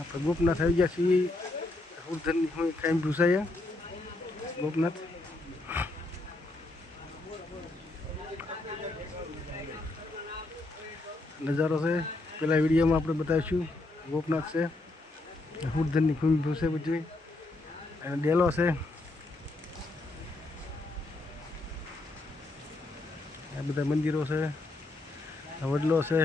આપણે ગોપનાથ આવી ગયા છીએ. ઉર્ધનની હું કાંઈ ભૂસાયા ગોપનાથ. નજારો છે પેલા વિડીયોમાં આપણે બતાવીશું. ગોપનાથ છે, ઉર્ધનની ભૂમિ ભૂસે બધી અને ડેલો છે. આ બધા મંદિરો છે, આ વડલો છે.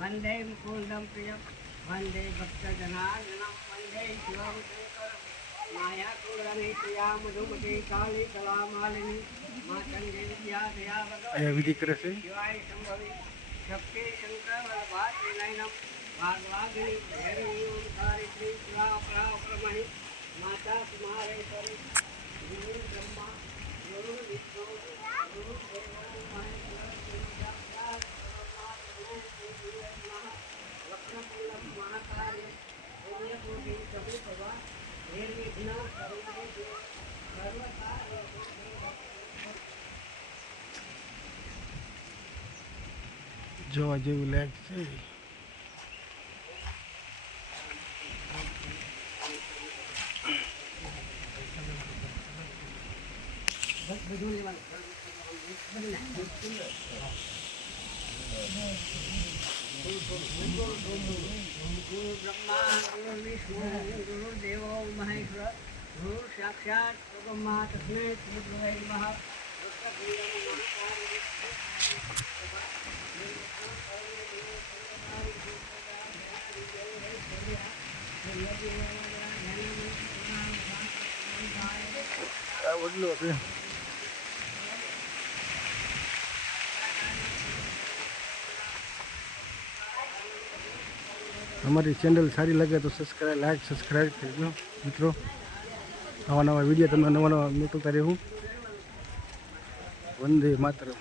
वंदे मुकुंदम प्रियम वंदे भक्तजनार्दनम वंदे शिवं शंकर माया कुलनित्या मधुमती काली कला मालिनी मातंगे विद्या दया विधि करे से शिवाय संभवी शक्ति शंकर वल्लभात विनयनम भागवागिनी भैरवी ओंकारित्री शिवा पराक्रमणि माता कुमारेश्वरी गुरु ब्रह्मा गुरु विष्णु गुरु देवो महेश्वर જોવા જેવું લાયક છે. गुरु ब्रह्मा गुरु विष्णु गुरु देवो महेश्वर गुरु साक्षात् ब्रह्मा तस्मै श्री गुरवे नमः. વડલો છે. हमारी चैनल सारी लगे तो सब्सक्राइब लाइक सब्सक्राइब करजो मित्रों. नवा नवा वीडियो तमने नवा नवा मोकलता रहूँ. वंदे मातरम.